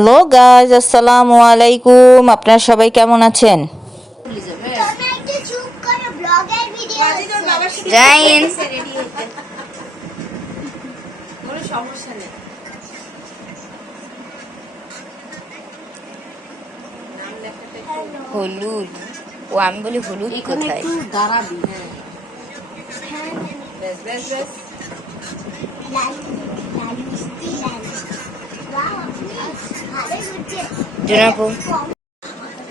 Hello guys, আসসালামু আলাইকুম। আপনারা সবাই কেমন আছেন? জাইন হলুদ, ও আমি বলি হলুদ কোথায়?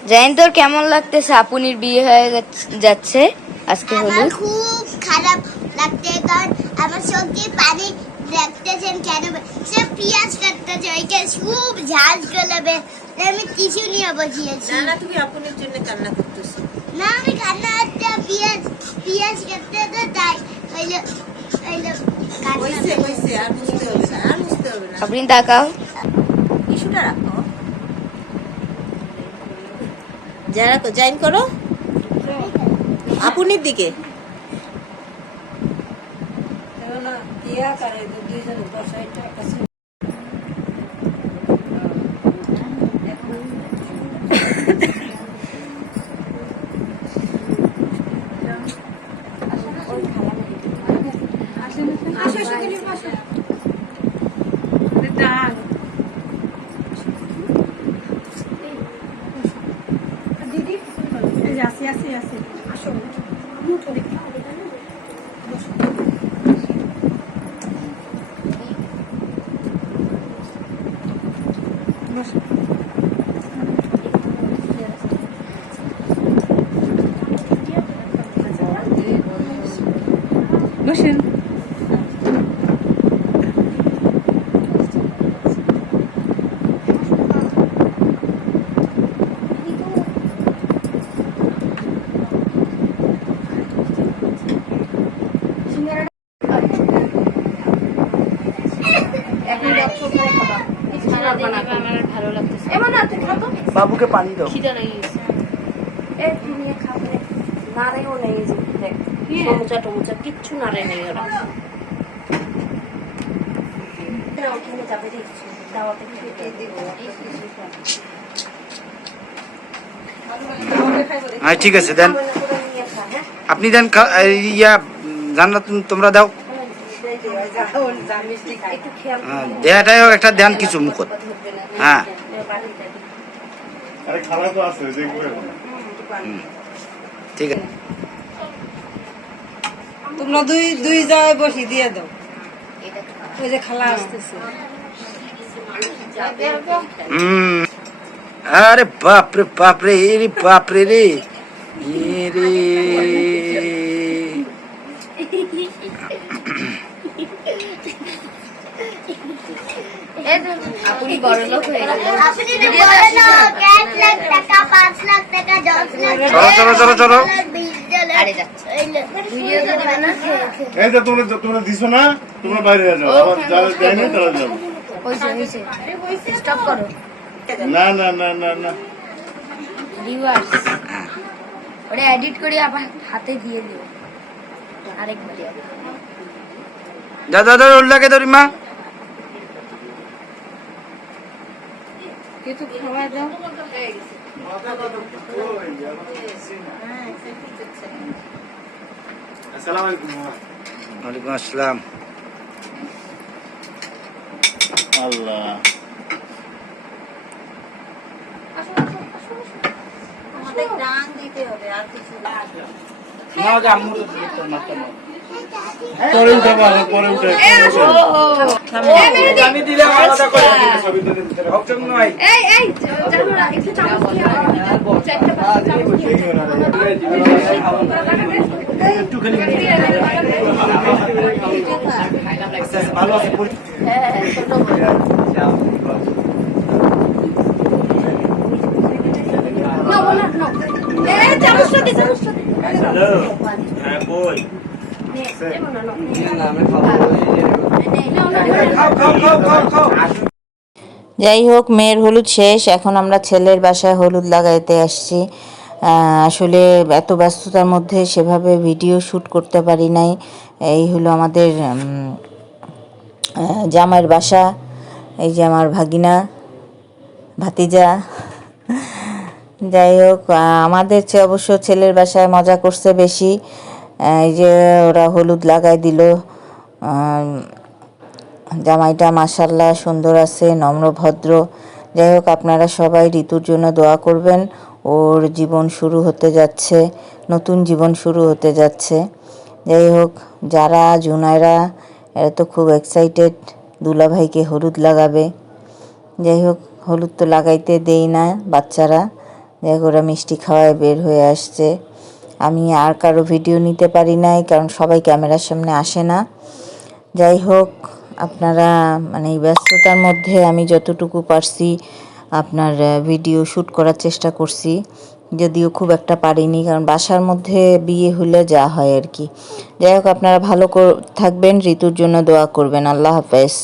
জাইন, তোর কেমন লাগতেছে? আপুনির বিয়ে হয়ে যাচ্ছে আজকে। হলুদ খুব খারাপ লাগছে, কারণ আমার চোখে পানি লাগতেছে। কেন সে পেঁয়াজ কাটতেছে, ওইটা খুব ঝাল গলাবে। আমি টিস্যু নিয়ে বসিয়েছি। না, তুমি আপুনের জন্য কান্না করতেছো। না, আমি কান্না করতে পেঁয়াজ কাটতে তো তাই হইলো হইছে, আর বুঝতে হবে না। আপনি তাকাও, টিস্যুটা রাখো। যারা জয়েন করো আপুনির দিকে। বসেন। বাবুকে পানি দাও। নাড়েও নেই, টমুচা টমুচা কিচ্ছু নাড়ে নেই ওরা। ওখানে যাবে দেখছি, দাওয়াতে খেতে দিব। ঠিক আছে দেন, আপনি দেন। ইয়া জান্নাত তোমরা দাও। দেয়াটাই একটা দেন কিছু মুখত। হ্যাঁ, ঠিক আছে। তোমরা দুই জায়গায় বসি দিয়ে দাও। ওই যে খালা আসতেছে। আরে বাপরে বাপরে, এরে বাপরে রে, রে আপনি বড় লোক হয়ে গেলেন। চলো চলো চলো চলো। এই যে তোমরা দিছো না, তোমরা বাইরে যাও, আবার যারা দেয়নি তারা যাও। স্টপ করো। না না না না না, রিভার্স ওটা এডিট করে আবার হাতে দিয়ে দিও আরেকবার। দাদা দাদা উল্লাকে ধরি মা। কিছু খাওয়া দাও। আসসালামু আলাইকুম। ওয়ালাইকুম আসসালাম। আল্লাহ, আমাদের গান দিতে হবে, আর কিছু না। পরে উঠাবো, পরে উঠে আমি দিলাম আলাদা করে সবই তো দিতে হবে। হকচক নয়। এই জানুরা একটু চামচ দিয়ে একটু খালি ভালো আছে। যাই হোক, মেয়ের হলুদ শেষ। এখন আমরা ছেলের বাসায় হলুদ লাগাইতে আসছি। আসলে এত ব্যস্ততার মধ্যে সেভাবে ভিডিও শ্যুট করতে পারি নাই। এই হলো আমাদের জামাইয়ের বাসা। এই যে আমার ভাগিনা, ভাতিজা। যাই হোক, আমাদের চেয়ে অবশ্য ছেলের বাসায় মজা করছে বেশি। এই যে ওরা হলুদ লাগাই দিল। জামাইটা মাশাল্লাহ সুন্দর আছে, নম্র ভদ্র। যাই হোক, আপনারা সবাই ঋতুর জন্য দোয়া করবেন। ওর জীবন শুরু হতে যাচ্ছে, নতুন জীবন শুরু হতে যাচ্ছে। যাই হোক, যারা জুনাইরা এরা তো খুব এক্সাইটেড দুলাভাইকে হলুদ লাগাবে। যাই হোক, হলুদ তো লাগাইতে দেই না বাচ্চারা। যাই হোক, ওরা মিষ্টি খাওয়ায় বের হয়ে আসছে। আমি আর কারো ভিডিও নিতে পারি নাই, কারণ সবাই ক্যামেরার সামনে আসে না। যাই হোক, আপনারা মানে এই ব্যস্ততার মধ্যে আমি যতটুকু পারছি আপনার ভিডিও শ্যুট করার চেষ্টা করছি, যদিও খুব একটা পারিনি, কারণ বাসার মধ্যে বিয়ে হলে যা হয় আর কি। যাই হোক, আপনারা ভালো থাকবেন, ঋতুর জন্য দোয়া করবেন। আল্লাহ হাফেজ।